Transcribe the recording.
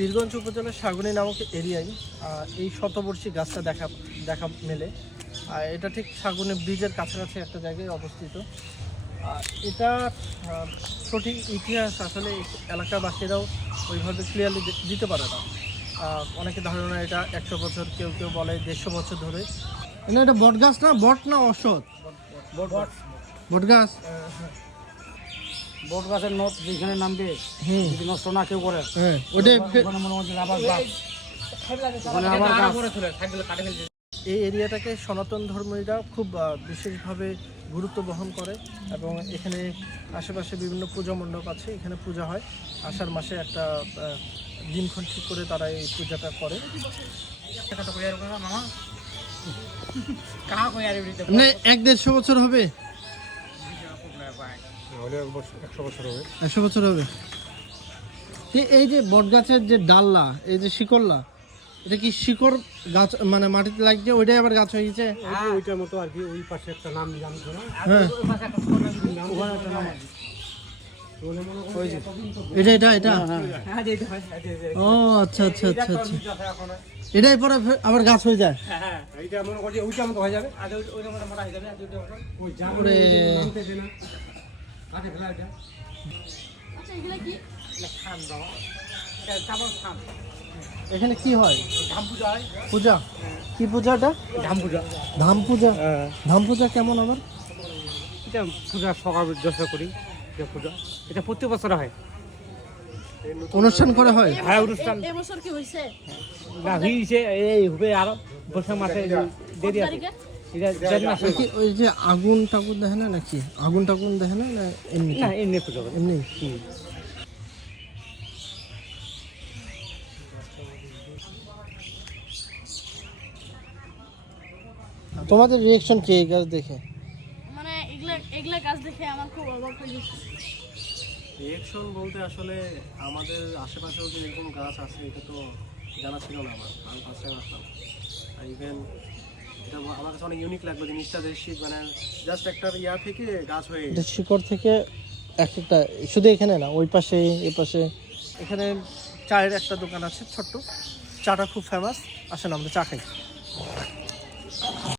পীরগঞ্জ উপজেলার সাগুনি নামক এরিয়ায় এই শতবর্ষী গাছটা দেখা মেলে। এটা ঠিক সাগুনি ব্রিজের কাছাকাছি একটা জায়গায় অবস্থিত। এটা সঠিক ইতিহাস আসলে এলাকাবাসীরাও ওইভাবে ক্লিয়ারলি দিতে পারে না। অনেকে ধারণা এটা 100 বছর, কেউ কেউ বলে 150 বছর ধরে। এটা বট গাছ না? বট না অশ্বত? বট গাছ। বট গাছের নট যেখানে নামবে যদি নষ্ট না কেউ করে, এই এরিয়াটাকে সনাতন ধর্মীরা খুব বিশেষভাবে গুরুত্ব বহন করে এবং এখানে আশেপাশে বিভিন্ন পূজা মণ্ডপ আছে, এখানে পূজা হয়। আষাঢ় মাসে একটা দিনক্ষণ ঠিক করে তারা এই পূজাটা করে। 100-150 বছর হবে। 100 বছর হবে। এই যে বট গাছের যে ডাল্লা, এই যে শিকড়লা, এটা কি শিকড় গাছ মানে মাটিতে লাগছে ওইটাই আবার গাছ হয়ে গেছে? ওইটার মতো আর কি। ওই পাশে একটা নাম জানতো না, এটা ও আচ্ছা আচ্ছা আচ্ছা আচ্ছা, এটাই পরে আবার গাছ হয়ে যায়। এইটা মনে করছি ওইটার মতো হয়ে যাবে, আর ওইটা মতো মোটা হয়ে যাবে, আর ওই জামরে নামতেছে না, কাটে ফেলা এটা। আচ্ছা এগুলা কি? খান দাও, এটা চাবল খান। এখানে কি হয়? ধাম পূজা হয়। পূজা? কি পূজা এটা? ধাম পূজা। ধাম পূজা? ধাম পূজা কেমন আবার? এটা পূজা সকাল দশটা করি, এটা পূজা। এটা প্রতি বছর হয়, অনুষ্ঠান করে হয়। হ্যাঁ অনুষ্ঠান। এবছর কি হইছে? না হইছে, এই হবে আর বছর মাসে দেরি আছে। এটা দেড় মাস হয়েছে। ওই যে আগুন টাগুন দেখে না নাকি? আগুন টাগুন দেখে না না এমনি? না এমনি পূজা করে। এমনি। তোমাদের রিঅ্যাকশন কি এই গাছ দেখে? মানে এগুলা গাছ দেখে আমার খুব অবাক হয়ে গেছে। রিঅ্যাকশন বলতে আসলে আমাদের আশেপাশেও যে এরকম গাছ আছে এটা তো জানা ছিল না। আমি ফার্স্ট টাইম আসলাম। ইভেন এটা আমার কাছে অনেক ইউনিক লাগলো জিনিসটা, যে মানে জাস্ট একটা ইয়া থেকে গাছ হয়ে গেছে। শিকড় থেকে একটা, শুধু এখানে না, ওই পাশে এই পাশে। এখানে চায়ের একটা দোকান আছে ছোট্ট, চাটা খুব ফেমাস। আসেন আমরা চা খাই।